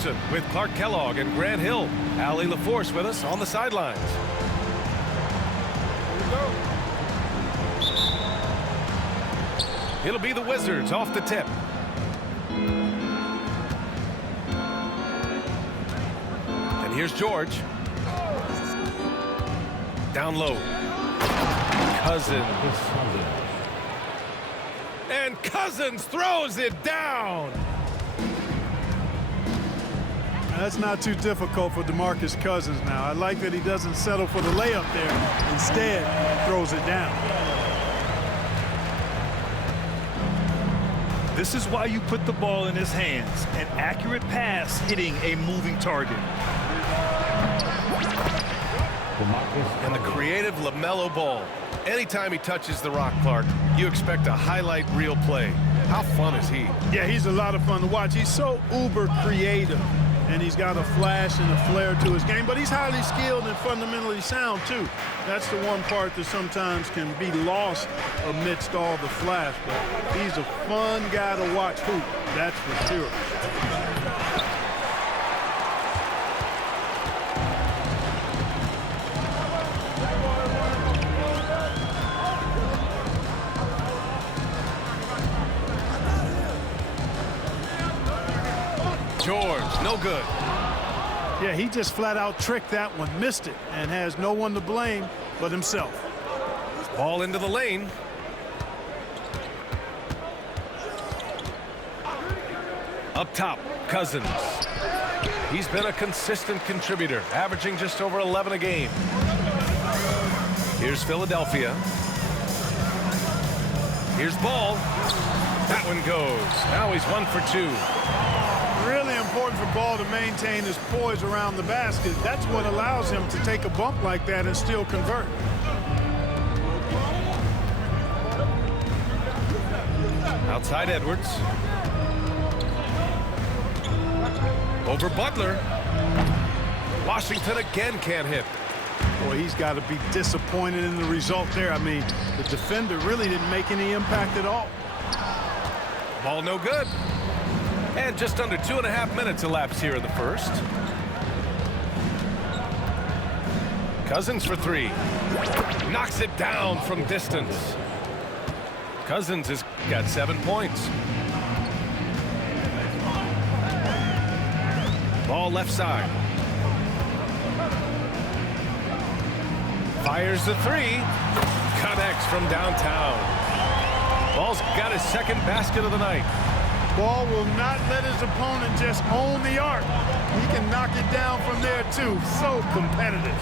Jefferson with Clark Kellogg and Grant Hill. Allie LaForce with us on the sidelines. It'll be the Wizards off the tip. And here's George. Down low. Cousins. And Cousins throws it down. That's not too difficult for DeMarcus Cousins now. I like that he doesn't settle for the layup there. Instead, throws it down. This is why you put the ball in his hands. An accurate pass hitting a moving target. And the creative LaMelo Ball. Anytime he touches the rock, Clark, you expect a highlight reel play. How fun is he? Yeah, he's a lot of fun to watch. He's so uber creative, and he's got a flash and a flair to his game, but he's highly skilled and fundamentally sound, too. That's the one part that sometimes can be lost amidst all the flash, but he's a fun guy to watch hoop, that's for sure. George, no good. Yeah, he just flat out tricked that one, missed it, and has no one to blame but himself. Ball into the lane. Up top, Cousins. He's been a consistent contributor, averaging just over 11 a game. Here's Philadelphia. Here's Ball. That one goes. Now he's 1 for 2. Really important for Ball to maintain his poise around the basket. That's what allows him to take a bump like that and still convert. Outside Edwards. Over Butler. Washington again can't hit. Boy, he's got to be disappointed in the result there. I mean, the defender really didn't make any impact at all. Ball no good. And just under 2.5 minutes elapsed here in the first. Cousins for 3. Knocks it down from distance. Cousins has got 7 points. Ball left side. Fires the 3. Connects from downtown. Ball's got his second basket of the night. Ball will not let his opponent just own the arc. He can knock it down from there, too. So competitive.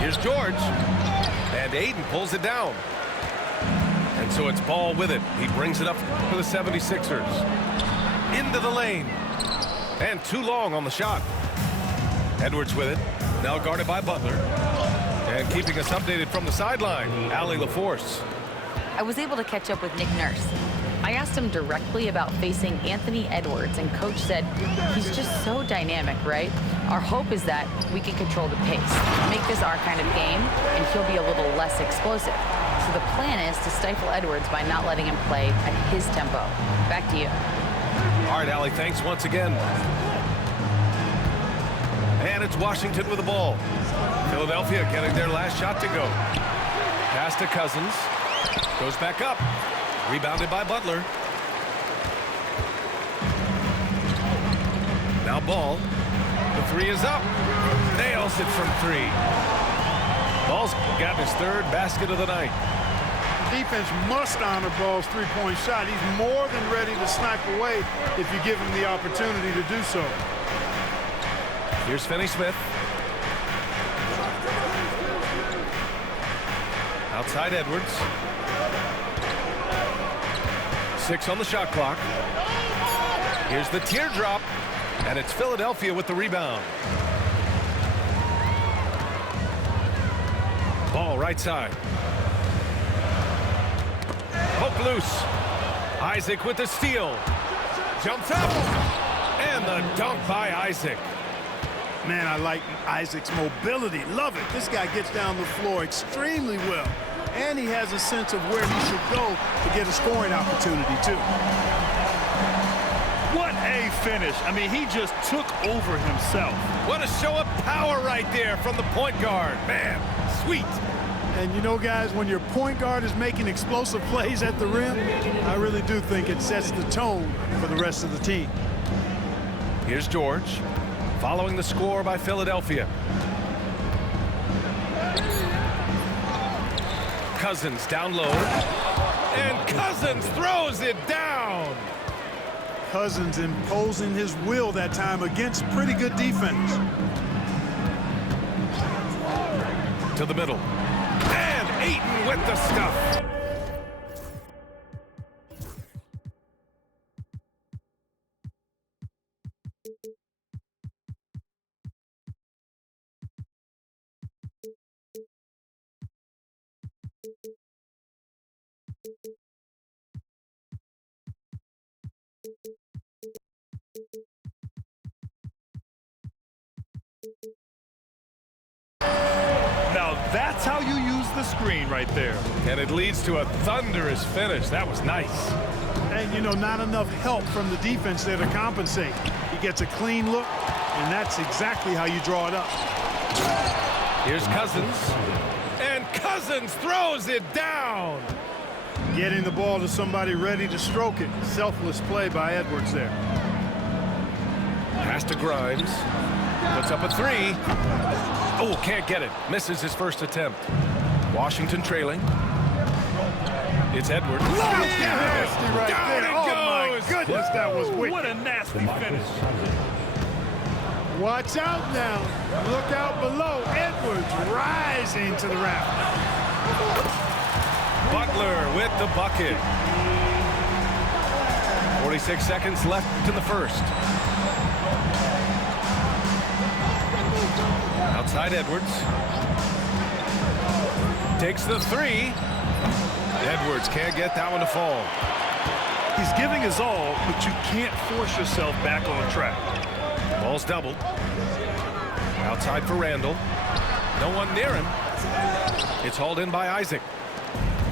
Here's George. And Aiden pulls it down. And so it's Ball with it. He brings it up for the 76ers. Into the lane. And too long on the shot. Edwards with it. Now guarded by Butler. And keeping us updated from the sideline, Allie LaForce. I was able to catch up with Nick Nurse. I asked him directly about facing Anthony Edwards, and Coach said he's just so dynamic, right? Our hope is that we can control the pace, make this our kind of game, and he'll be a little less explosive. So the plan is to stifle Edwards by not letting him play at his tempo. Back to you. All right, Allie, thanks once again. And it's Washington with the ball. Philadelphia getting their last shot to go. Pass to Cousins. Goes back up. Rebounded by Butler. Now Ball. The 3 is up. Nails it from 3. Ball's got his 3rd basket of the night. Defense must honor Ball's three-point shot. He's more than ready to snipe away if you give him the opportunity to do so. Here's Finney-Smith. Outside Edwards. 6 on the shot clock. Here's the teardrop, and it's Philadelphia with the rebound. Ball right side. Poke loose. Isaac with the steal. Jumps up, and the dunk by Isaac. Man, I like Isaac's mobility. Love it. This guy gets down the floor extremely well. And he has a sense of where he should go to get a scoring opportunity, too. What a finish. I mean, he just took over himself. What a show of power right there from the point guard. Man, sweet. And you know, guys, when your point guard is making explosive plays at the rim, I really do think it sets the tone for the rest of the team. Here's George, following the score by Philadelphia. Cousins down low, and Cousins throws it down. Cousins imposing his will that time against pretty good defense. To the middle. And Ayton with the stuff. Now that's how you use the screen right there. And it leads to a thunderous finish. That was nice. And, you know, not enough help from the defense there to compensate. He gets a clean look, and that's exactly how you draw it up. Here's Cousins. And Cousins throws it down. Getting the ball to somebody ready to stroke it. Selfless play by Edwards there. Pass to Grimes. Puts up a three. Oh, can't get it. Misses his first attempt. Washington trailing. It's Edwards. Nasty right Down there. it Oh, goes. my goodness, that was wicked. What a nasty finish. Watch out now. Look out below. Edwards rising to the raft. Butler with the bucket. 46 seconds left in the first. Outside Edwards. Takes the three. Edwards can't get that one to fall. He's giving his all, but you can't force yourself back on track. Ball's doubled. Outside for Randall. No one near him. It's hauled in by Isaac.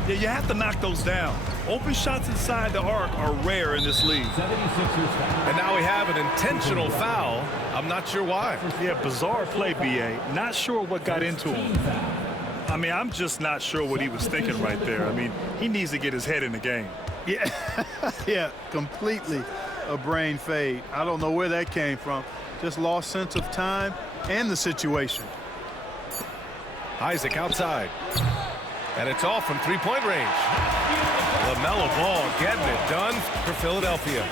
Yeah, you have to knock those down. Open shots inside the arc are rare in this league. And now we have an intentional foul. I'm not sure why. Yeah, bizarre play, B.A. Not sure what got into him. I mean, I'm just not sure what he was thinking right there. I mean, he needs to get his head in the game. Yeah, yeah, completely a brain fade. I don't know where that came from. Just lost sense of time and the situation. Isaac outside. And it's all from three-point range. LaMelo Ball getting it done for Philadelphia.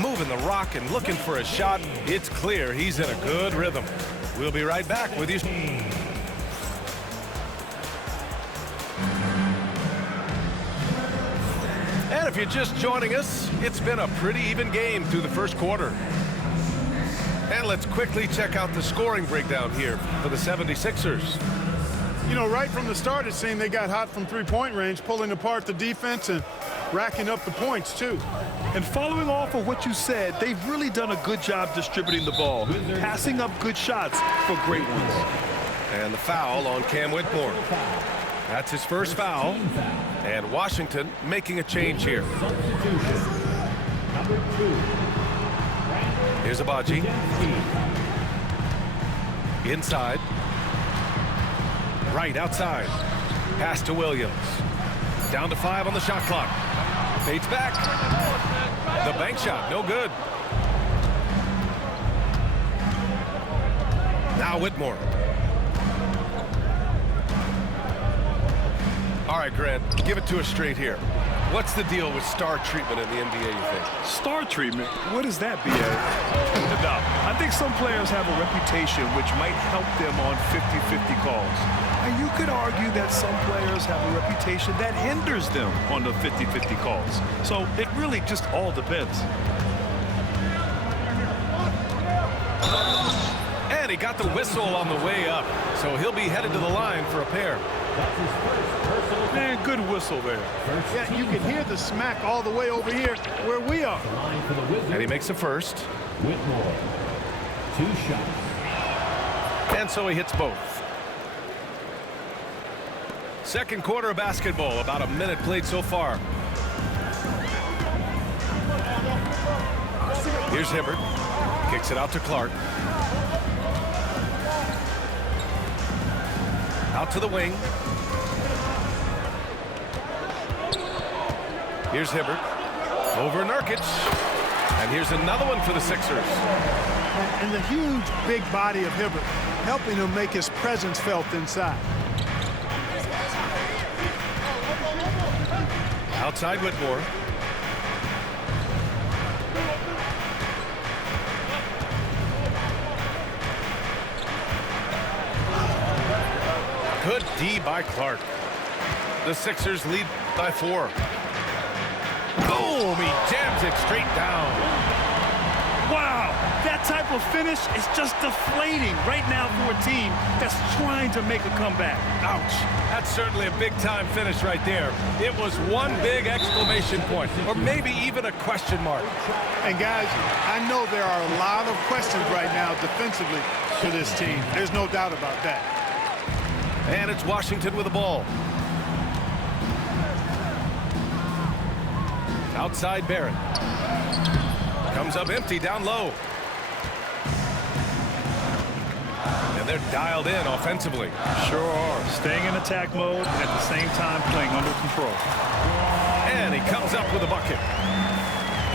Moving the rock and looking for a shot. It's clear he's in a good rhythm. We'll be right back with you. And if you're just joining us, it's been a pretty even game through the first quarter. And let's quickly check out the scoring breakdown here for the 76ers. You know, right from the start, it seemed they got hot from three-point range, pulling apart the defense and racking up the points, too. And following off of what you said, they've really done a good job distributing the ball, passing up good shots for great ones. And the foul on Cam Whitmore. That's his first foul. And Washington making a change here. Here's Abaji. Inside. Right outside. Pass to Williams. Down to 5 on the shot clock. Fades back. The bank shot, no good. Now Whitmore. All right, Grant, give it to us straight here. What's the deal with star treatment in the NBA, you think? Star treatment? What is that, B.A.? No, I think some players have a reputation which might help them on 50-50 calls. And you could argue that some players have a reputation that hinders them on the 50-50 calls. So it really just all depends. And he got the whistle on the way up, so he'll be headed to the line for a pair. Man, good whistle there. Yeah, you can hear the smack all the way over here where we are. And he makes the first. Whitmore, 2 shots. And so he hits both. Second quarter of basketball, about a minute played so far. Here's Hibbert. Kicks it out to Clark. Out to the wing. Here's Hibbert. Over Nurkic. And here's another one for the Sixers. And the huge, big body of Hibbert helping him make his presence felt inside. Outside Whitmore. Good D by Clark. The Sixers lead by 4. Boom! He jams it straight down. Wow, that type of finish is just deflating right now for a team that's trying to make a comeback. Ouch. That's certainly a big-time finish right there. It was one big exclamation point, or maybe even a question mark. And guys, I know there are a lot of questions right now defensively for this team. There's no doubt about that. And it's Washington with the ball. Outside Barrett. Comes up empty down low. And they're dialed in offensively. Sure are. Staying in attack mode and at the same time playing under control. And he comes up with a bucket.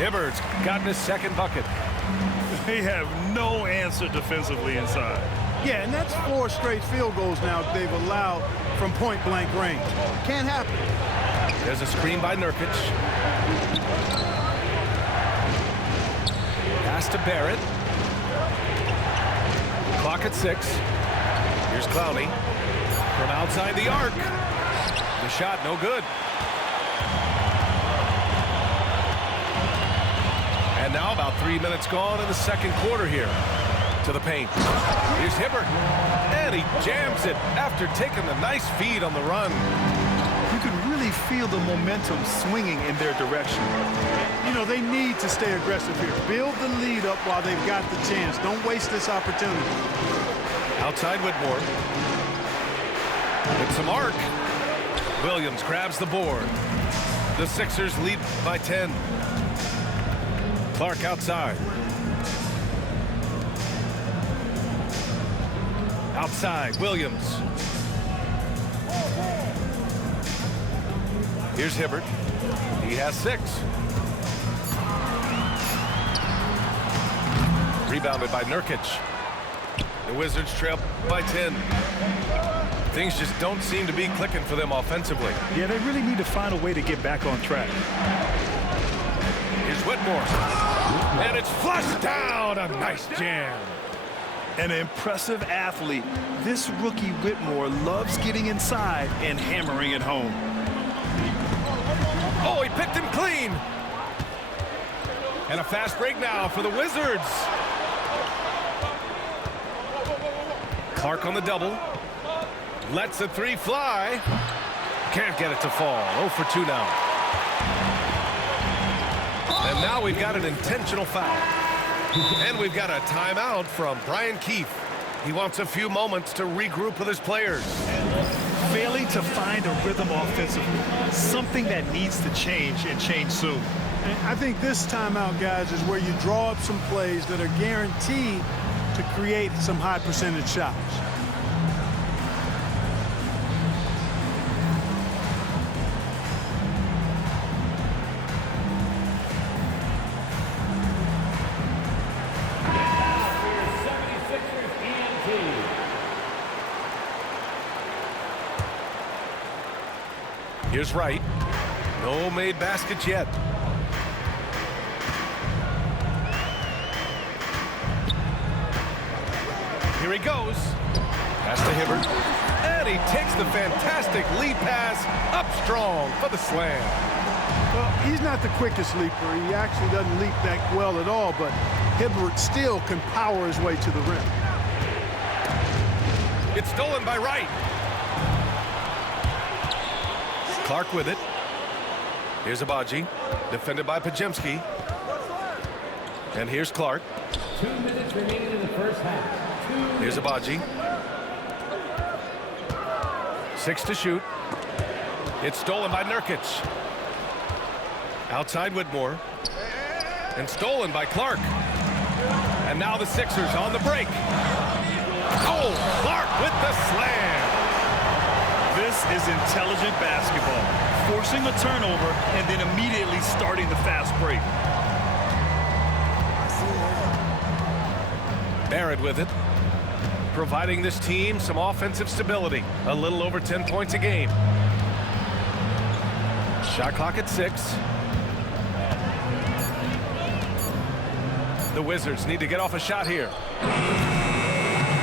Hibbert's gotten his second bucket. They have no answer defensively inside. Yeah, and that's 4 straight field goals now they've allowed from point-blank range. Can't happen. There's a screen by Nurkic. Pass to Barrett. Clock at 6. Here's Clowney from outside the arc. The shot no good. And now about 3 minutes gone in the second quarter here. To the paint. Here's Hibbert. And he jams it after taking a nice feed on the run. You can really feel the momentum swinging in their direction. You know, they need to stay aggressive here. Build the lead up while they've got the chance. Don't waste this opportunity. Outside Whitmore. It's a mark. Williams grabs the board. The Sixers lead by 10. Clark outside. Outside, Williams. Here's Hibbert. He has 6. Rebounded by Nurkic. The Wizards trail by 10. Things just don't seem to be clicking for them offensively. Yeah, they really need to find a way to get back on track. Here's Whitmore. And it's flushed down. A nice jam. An impressive athlete, this rookie Whitmore loves getting inside and hammering it home. Oh, he picked him clean. And a fast break now for the Wizards. Clark on the double. Lets the 3 fly. Can't get it to fall. 0 for 2 now. And now we've got an intentional foul. And we've got a timeout from Brian Keefe. He wants a few moments to regroup with his players. Failing to find a rhythm offensively, something that needs to change and change soon. And I think this timeout, guys, is where you draw up some plays that are guaranteed to create some high percentage shots. Here's Wright. No made baskets yet. Here he goes. Pass to Hibbert. And he takes the fantastic lead pass up strong for the slam. Well, he's not the quickest leaper. He actually doesn't leap that well at all, but Hibbert still can power his way to the rim. It's stolen by Wright. Clark with it. Here's Abaji, defended by Pajemski. And here's Clark. 2 minutes remaining in the first half. Here's Abaji. 6 to shoot. It's stolen by Nurkic. Outside Whitmore. And stolen by Clark. And now the Sixers on the break. Oh, Clark with the slam. This is intelligent basketball. Forcing a turnover and then immediately starting the fast break. Barrett with it. Providing this team some offensive stability. A little over 10 points a game. Shot clock at 6. The Wizards need to get off a shot here.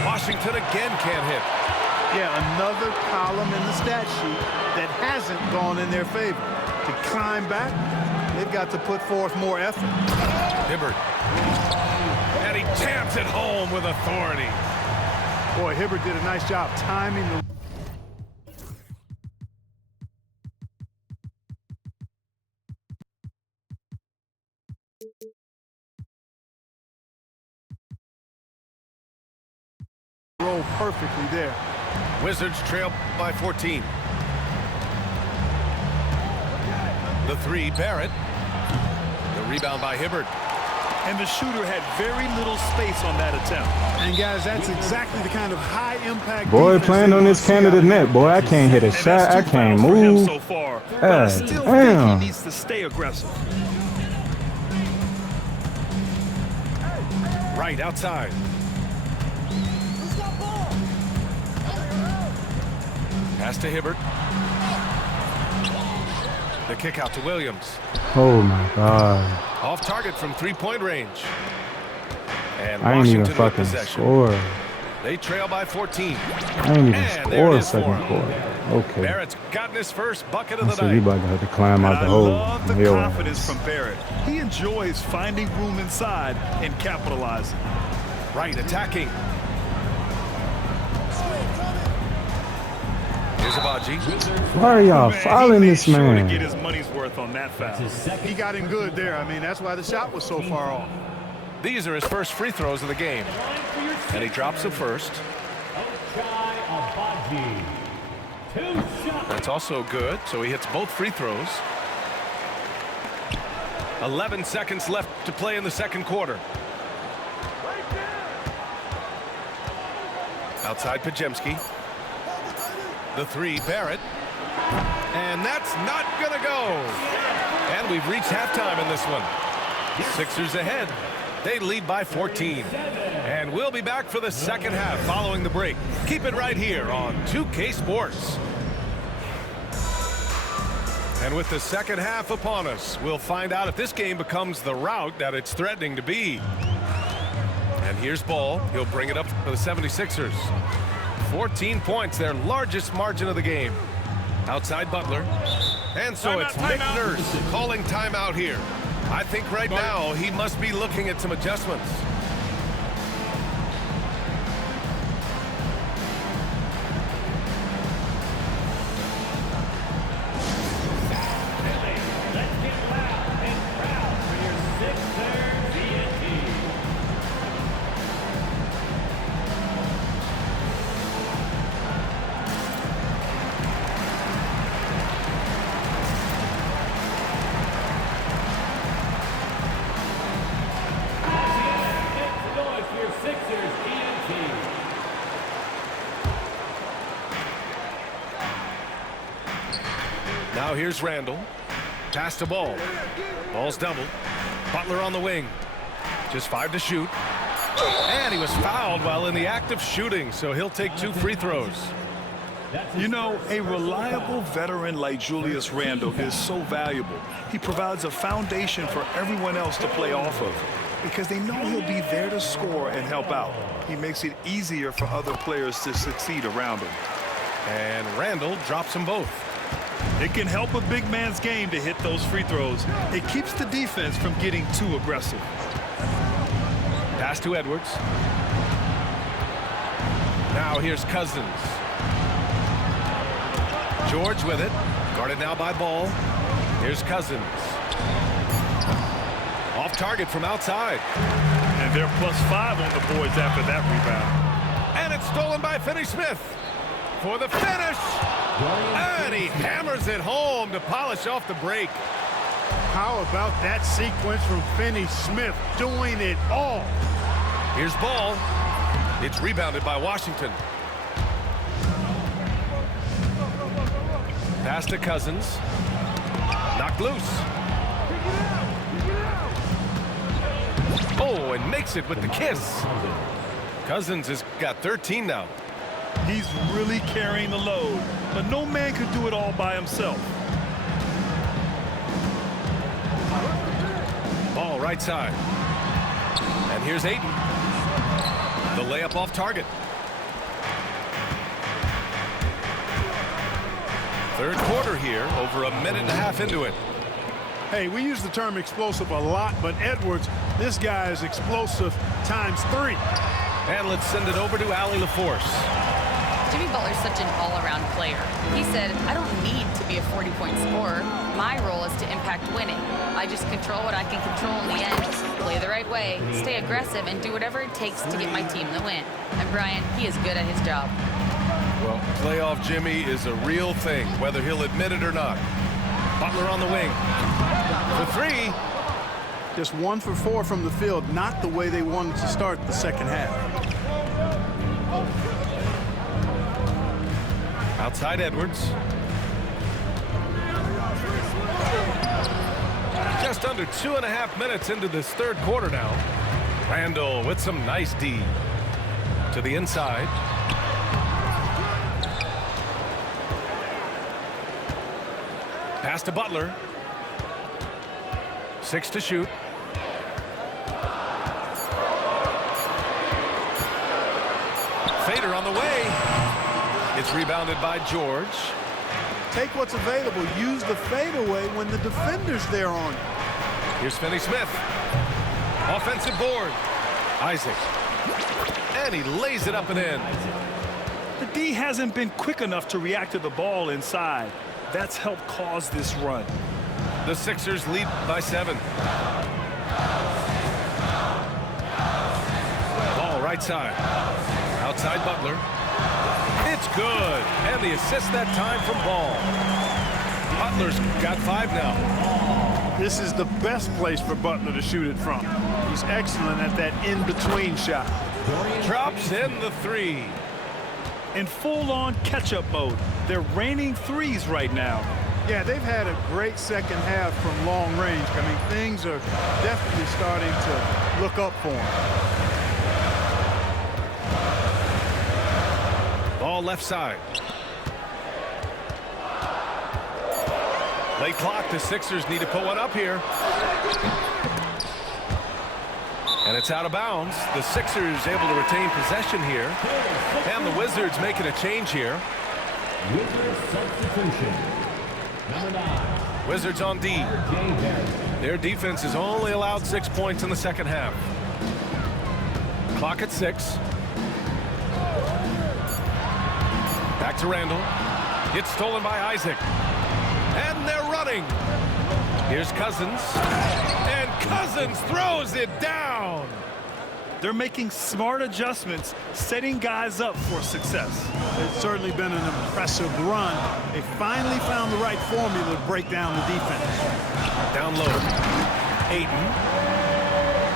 Washington again can't hit. Yeah, another column in the stat sheet that hasn't gone in their favor. To climb back, they've got to put forth more effort. Hibbert. And he jams it home with authority. Boy, Hibbert did a nice job timing the roll perfectly there. Wizards trail by 14. The 3, Barrett. The rebound by Hibbert. And the shooter had very little space on that attempt. And guys, that's exactly the kind of high impact. Boy, playing on this Canada net, boy, I can't hit a shot. I can't move. So far, but I still think he needs to stay aggressive. Right outside. Pass to Hibbert. The kick out to Williams. Oh my God. Off target from 3-point range. And I ain't even Washington with fucking possession. score. They trail by 14. I ain't even And there score it a is for second him. quarter. Okay. Barrett's gotten his first bucket of the So you night. about to have to climb out the I hole. love the Yo. confidence from Barrett. He enjoys finding room inside and capitalizing. Right, attacking. Here's Abaji. Why are y'all fouling he made this sure to man? get his money's worth on that foul. He got him good there. I mean, that's why the shot was so far off. These are his first free throws of the game. And he drops the first. That's also good, so he hits both free throws. 11 seconds left to play in the second quarter. Outside Pajemski. The 3, Barrett. And that's not gonna go. And we've reached halftime in this one. Sixers ahead. They lead by 14. And we'll be back for the second half following the break. Keep it right here on 2K Sports. And with the second half upon us, we'll find out if this game becomes the rout that it's threatening to be. And here's Ball. He'll bring it up for the 76ers. 14 points, their largest margin of the game. Outside Butler. And so it's Nick Nurse calling timeout here. I think right now he must be looking at some adjustments. Now here's Randall. Pass to Ball. Ball's doubled. Butler on the wing. Just 5 to shoot. And he was fouled while in the act of shooting, so he'll take 2 free throws. You know, a reliable veteran like Julius Randle is so valuable. He provides a foundation for everyone else to play off of because they know he'll be there to score and help out. He makes it easier for other players to succeed around him. And Randall drops them both. It can help a big man's game to hit those free throws. It keeps the defense from getting too aggressive. Pass to Edwards. Now here's Cousins. George with it. Guarded now by Ball. Here's Cousins. Off target from outside. And they're +5 on the boards after that rebound. And it's stolen by Finney-Smith for the finish. And he hammers it home to polish off the break. How about that sequence from Finney Smith doing it all? Here's ball. It's rebounded by Washington. Pass to Cousins. Knocked loose. Oh, and makes it with the kiss. Cousins has got 13 now. He's really carrying the load, but no man could do it all by himself. Ball right side. And here's Ayton. The layup off target. Third quarter here, over a minute and a half into it. Hey, we use the term explosive a lot, but Edwards, this guy is explosive times 3. And let's send it over to Allie LaForce. Jimmy Butler's such an all-around player. He said, I don't need to be a 40-point scorer. My role is to impact winning. I just control what I can control in the end, play the right way, stay aggressive, and do whatever it takes to get my team the win. And Brian, he is good at his job. Well, playoff Jimmy is a real thing, whether he'll admit it or not. Butler on the wing. For 3. Just 1 for 4 from the field, not the way they wanted to start the second half. Outside Edwards. Just under 2.5 minutes into this third quarter now. Randall with some nice D. To the inside. Pass to Butler. 6 to shoot. Fader on the way. It's rebounded by George. Take what's available. Use the fadeaway when the defender's there on you. Here's Finney Smith. Offensive board. Isaac. And he lays it up and in. The D hasn't been quick enough to react to the ball inside. That's helped cause this run. The Sixers lead by 7. Ball right side. Outside Butler. It's good. And the assist that time from Ball. Butler's got 5 now. This is the best place for Butler to shoot it from. He's excellent at that in-between shot. Drops in the 3. In full-on catch-up mode. They're raining threes right now. Yeah, they've had a great second half from long range. I mean, things are definitely starting to look up for them. Ball left side. Late clock. The Sixers need to put one up here. And it's out of bounds. The Sixers able to retain possession here. And the Wizards making a change here. Wizards substitution. Number 9. Wizards on D. Their defense has only allowed 6 points in the second half. Clock at 6. Back to Randall. It's stolen by Isaac. And they're running. Here's Cousins. And Cousins throws it down. They're making smart adjustments, setting guys up for success. It's certainly been an impressive run. They finally found the right formula to break down the defense. Down low. Ayton.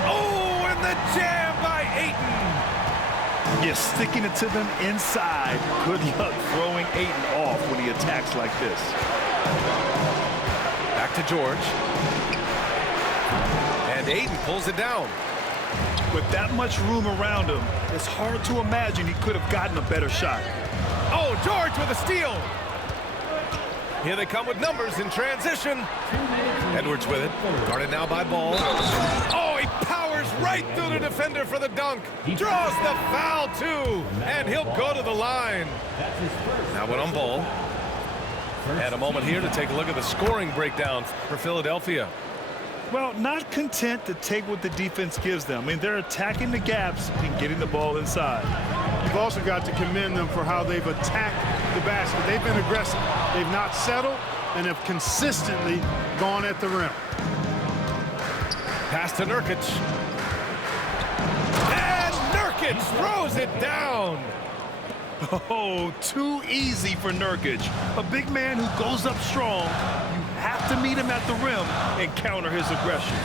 Oh, and the jam by Ayton. You're sticking it to them inside. Good luck throwing Ayton off when he attacks like this. Back to George. And Ayton pulls it down. With that much room around him, it's hard to imagine he could have gotten a better shot. Oh, George with a steal. Here they come with numbers in transition. Edwards with it. Guarded now by Ball. Oh, he powers right through the defender for the dunk. Draws the foul, too. And he'll go to the line. Now went on Ball. And a moment here to take a look at the scoring breakdown for Philadelphia. Well, not content to take what the defense gives them. I mean, they're attacking the gaps and getting the ball inside. You've also got to commend them for how they've attacked the basket. They've been aggressive. They've not settled and have consistently gone at the rim. Pass to Nurkic. And Nurkic throws it down. Oh, too easy for Nurkic. A big man who goes up strong. You have to meet him at the rim and counter his aggression.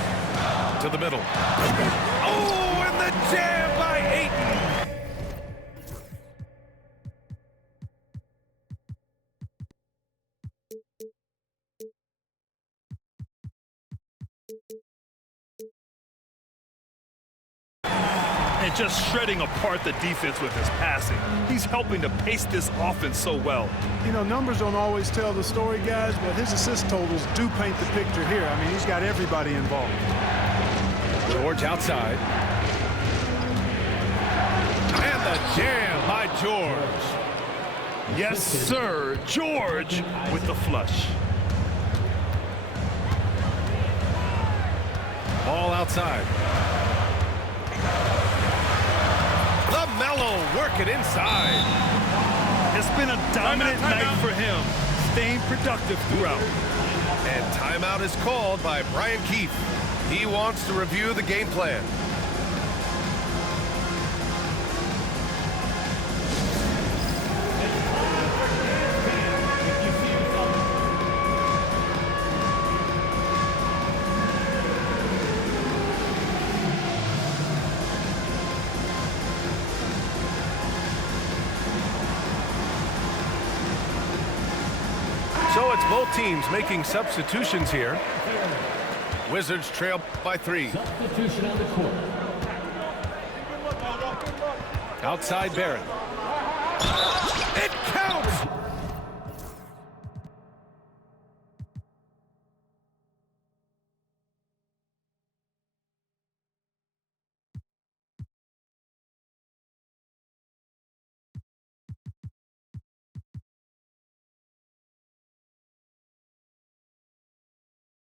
To the middle. Oh, and the jam by Ayton. And just shredding apart the defense with his passing. He's helping to pace this offense so well. You know, numbers don't always tell the story, guys, but his assist totals do paint the picture here. I mean, he's got everybody involved. George outside. And the jam by George. Yes, sir. George with the flush. Ball outside. LaMelo working inside. It's been a dominant night for him, staying productive throughout. And timeout is called by Brian Keefe. He wants to review the game plan. So it's both teams making substitutions here. Wizards trail by 3. Substitution on the court. Outside Barrett. It counts!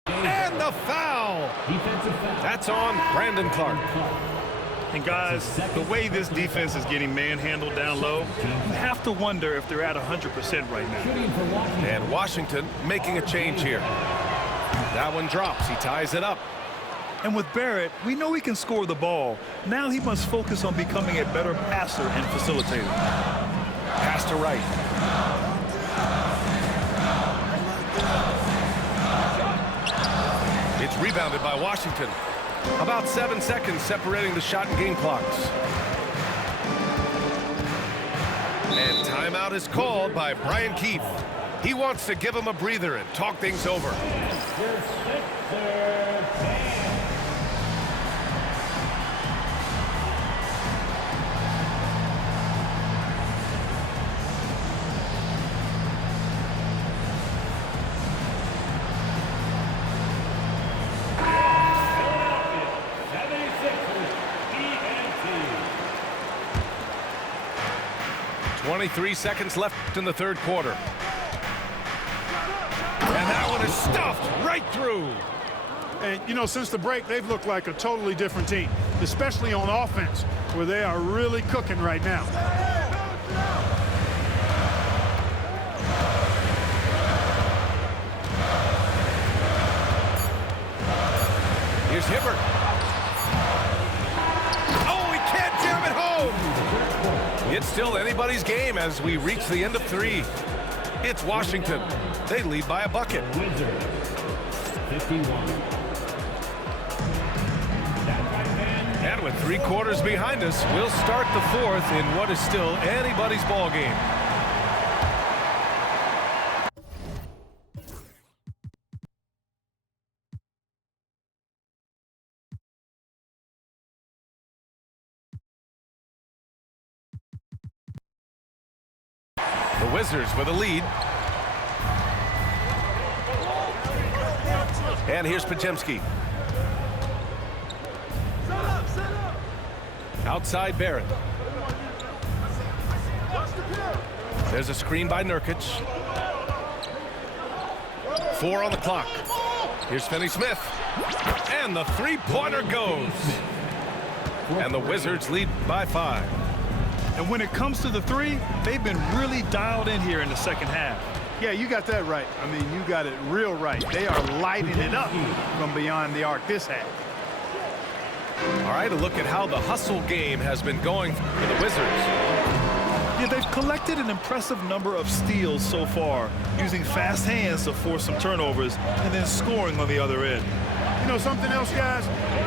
And the foul! Defensive foul. That's on Brandon Clark. And guys, the way this defense is getting manhandled down low, you have to wonder if they're at 100% right now. Shooting for Washington. And Washington making a change here. That one drops. He ties it up. And with Barrett, we know he can score the ball. Now he must focus on becoming a better passer and facilitator. Pass to Wright. It's rebounded by Washington. About 7 seconds separating the shot and game clocks. And timeout is called by Brian Keefe. He wants to give him a breather and talk things over. ENT. 23 seconds left in the third quarter. And that one is stuffed right through. And, you know, since the break, they've looked like a totally different team, especially on offense, where they are really cooking right now. Here's Hibbert. Oh, he can't jam it home. It's still anybody's game as we reach the end of 3. It's Washington. They lead by a bucket. Wizards. 51. And with 3 quarters behind us, we'll start the 4th in what is still anybody's ball game. The Wizards with a lead. And here's Podziemski. Outside Barrett. There's a screen by Nurkic. 4 on the clock. Here's Finney-Smith. And the three-pointer goes. And the Wizards lead by 5. And when it comes to the 3, they've been really dialed in here in the second half. Yeah, you got that right. I mean, you got it real right. They are lighting it up from beyond the arc this half. All right, a look at how the hustle game has been going for the Wizards. Yeah, they've collected an impressive number of steals so far, using fast hands to force some turnovers and then scoring on the other end. You know, something else, guys?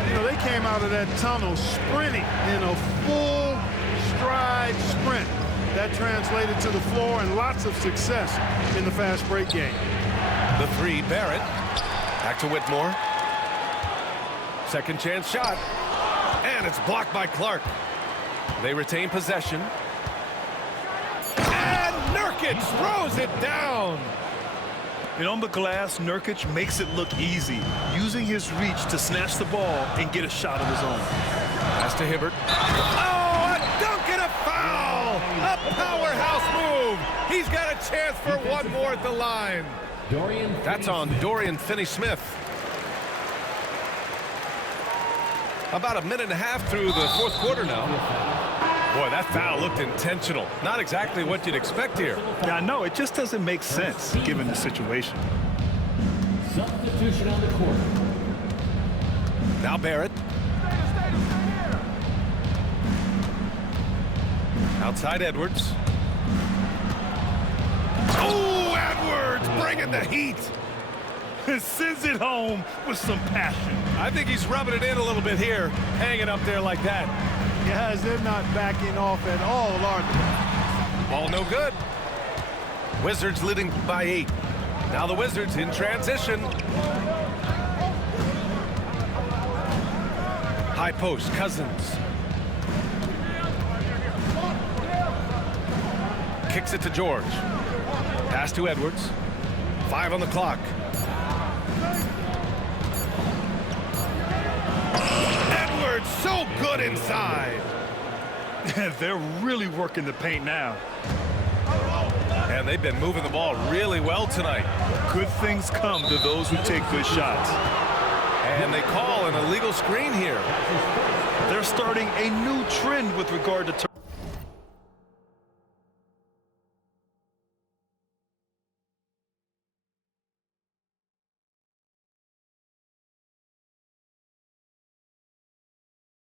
You know, they came out of that tunnel sprinting in a full stride sprint. That translated to the floor and lots of success in the fast break game. The three, Barrett. Back to Whitmore. Second chance shot. And it's blocked by Clark. They retain possession. And Nurkic throws it down. And on the glass, Nurkic makes it look easy, using his reach to snatch the ball and get a shot of his own. Pass to Hibbert. Oh, a dunk and a foul! A powerhouse move. He's got a chance for one more at the line. That's on Dorian Finney-Smith. About a minute and a half through the fourth quarter now. Boy, that foul looked intentional. Not exactly what you'd expect here. Yeah, I know. It just doesn't make sense given the situation. Substitution on the court. Now Barrett. Outside Edwards. Oh, Edwards bringing the heat. Sends it home with some passion. I think he's rubbing it in a little bit here, hanging up there like that. Guys, they're not backing off at all, are they? Ball no good. Wizards leading by 8. Now the Wizards in transition. High post, Cousins. Kicks it to George. Pass to Edwards. 5 on the clock. Edwards so good inside. They're really working the paint now. And they've been moving the ball really well tonight. Good things come to those who take good shots. And they call an illegal screen here. They're starting a new trend with regard to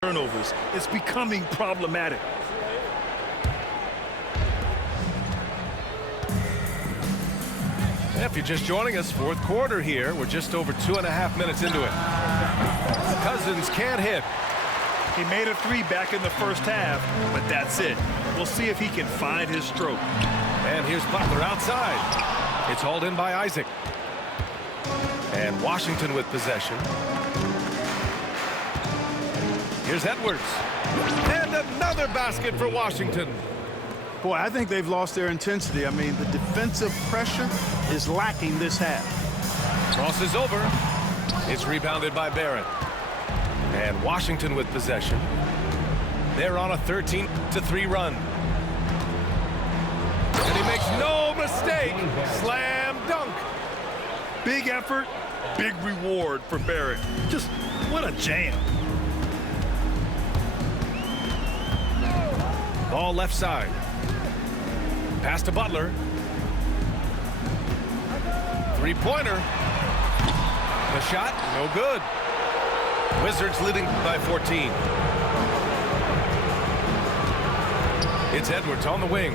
turnovers. It's becoming problematic. If you're just joining us, fourth quarter here. We're just over 2.5 minutes into it. Cousins can't hit. He made a 3 back in the first half, but that's it. We'll see if he can find his stroke. And here's Butler outside. It's hauled in by Isaac. And Washington with possession. Here's Edwards. And another basket for Washington. Boy, I think they've lost their intensity. I mean, the defensive pressure is lacking this half. Cross is over. It's rebounded by Barrett. And Washington with possession. They're on a 13-3 run. And he makes no mistake. Slam dunk. Big effort, big reward for Barrett. Just what a jam. Ball left side. Pass to Butler. Three-pointer. The shot, no good. Wizards leading by 14. It's Edwards on the wing.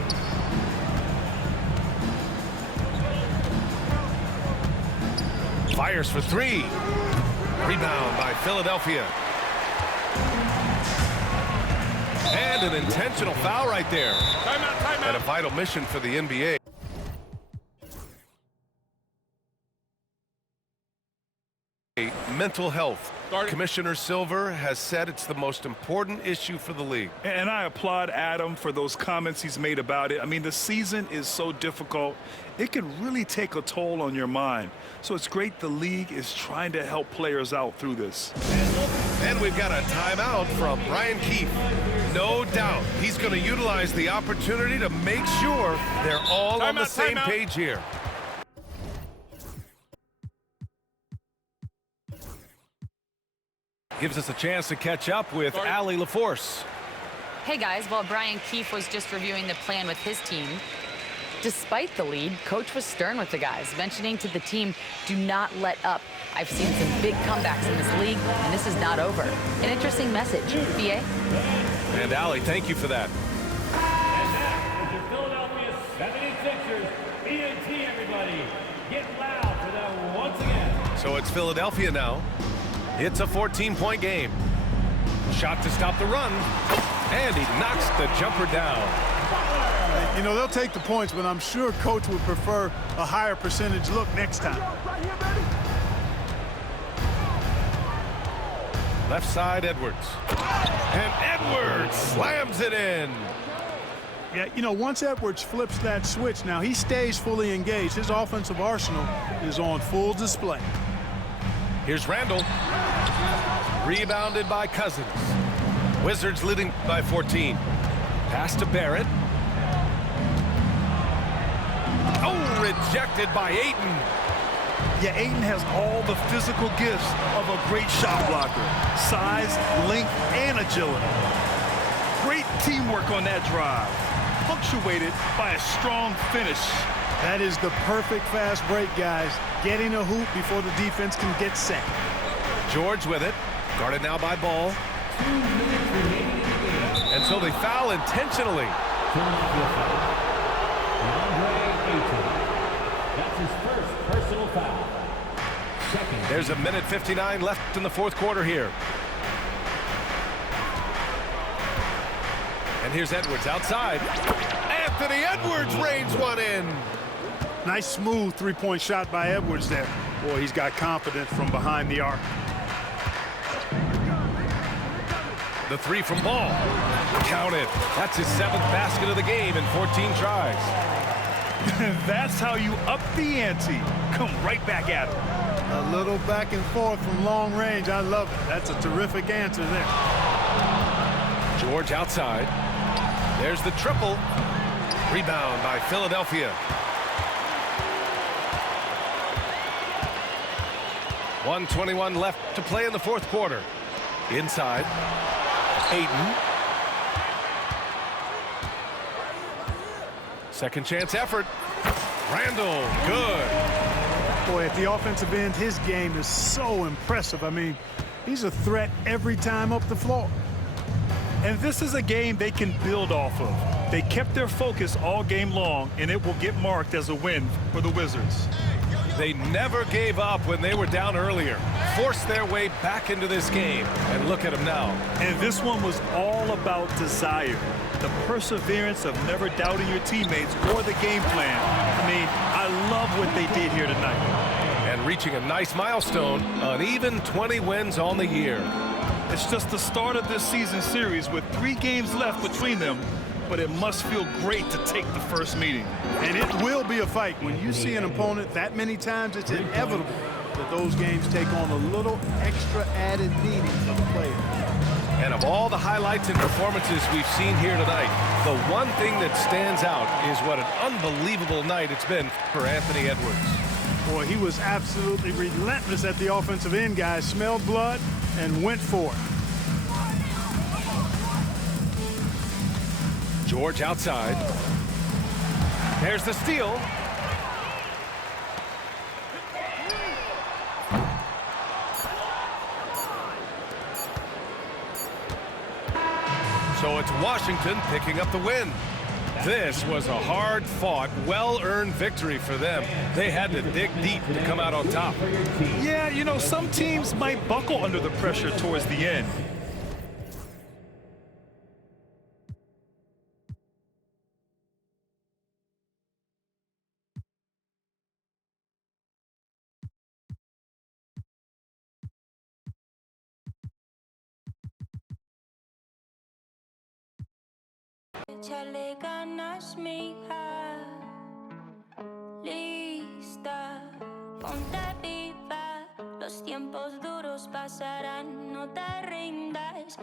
Fires for 3. Rebound by Philadelphia. And an intentional foul right there. Timeout. And a vital mission for the NBA. Mental health. Commissioner Silver has said it's the most important issue for the league. And I applaud Adam for those comments he's made about it. I mean, the season is so difficult. It can really take a toll on your mind. So it's great the league is trying to help players out through this. And we've got a timeout from Brian Keefe. No doubt he's going to utilize the opportunity to make sure they're all on the same page here. Gives us a chance to catch up with Allie LaForce. Hey guys, while Brian Keefe was just reviewing the plan with his team, despite the lead, Coach was stern with the guys, mentioning to the team, do not let up. I've seen some big comebacks in this league, and this is not over. An interesting message. BA? And Allie, thank you for that. Philadelphia 76ers. ENT, everybody. Get loud for them once again. So it's Philadelphia now. It's a 14-point game. Shot to stop the run. And he knocks the jumper down. You know, they'll take the points, but I'm sure coach would prefer a higher percentage look next time. Left side, Edwards. And Edwards slams it in. Yeah, you know, once Edwards flips that switch, now he stays fully engaged. His offensive arsenal is on full display. Here's Randall. Rebounded by Cousins. Wizards leading by 14. Pass to Barrett. Oh, rejected by Ayton. Yeah, Ayton has all the physical gifts of a great shot blocker. Size, length, and agility. Great teamwork on that drive, punctuated by a strong finish. That is the perfect fast break, guys. Getting a hoop before the defense can get set. George with it. Guarded now by Ball. And so they foul intentionally. That's his first personal foul. Second. There's a minute 59 left in the fourth quarter here. And here's Edwards outside. Anthony Edwards rains one in. Nice smooth three-point shot by Edwards there. Boy, he's got confidence from behind the arc. The three from Ball. Counted. That's his 7th basket of the game in 14 tries. That's how you up the ante. Come right back at him. A little back and forth from long range. I love it. That's a terrific answer there. George outside. There's the triple. Rebound by Philadelphia. 1:21 left to play in the fourth quarter. Inside. Ayton. Second chance effort. Randall, good. Boy, at the offensive end, his game is so impressive. I mean, he's a threat every time up the floor. And this is a game they can build off of. They kept their focus all game long, and it will get marked as a win for the Wizards. They never gave up when they were down earlier. Forced their way back into this game. And look at them now. And this one was all about desire. The perseverance of never doubting your teammates or the game plan. I mean, I love what they did here tonight. And reaching a nice milestone, an even 20 wins on the year. It's just the start of this season series with 3 games left between them, but it must feel great to take the first meeting. And it will be a fight. When you see an opponent that many times, it's inevitable that those games take on a little extra added meaning for the player. And of all the highlights and performances we've seen here tonight, the one thing that stands out is what an unbelievable night it's been for Anthony Edwards. Boy, he was absolutely relentless at the offensive end, guys. Smelled blood and went for it. George outside. There's the steal. So it's Washington picking up the win. This was a hard-fought, well-earned victory for them. They had to dig deep to come out on top. Yeah, you know, some teams might buckle under the pressure towards the end. Échale ganas, mija. Lista, ponte viva. Los tiempos duros pasarán, no te rindas.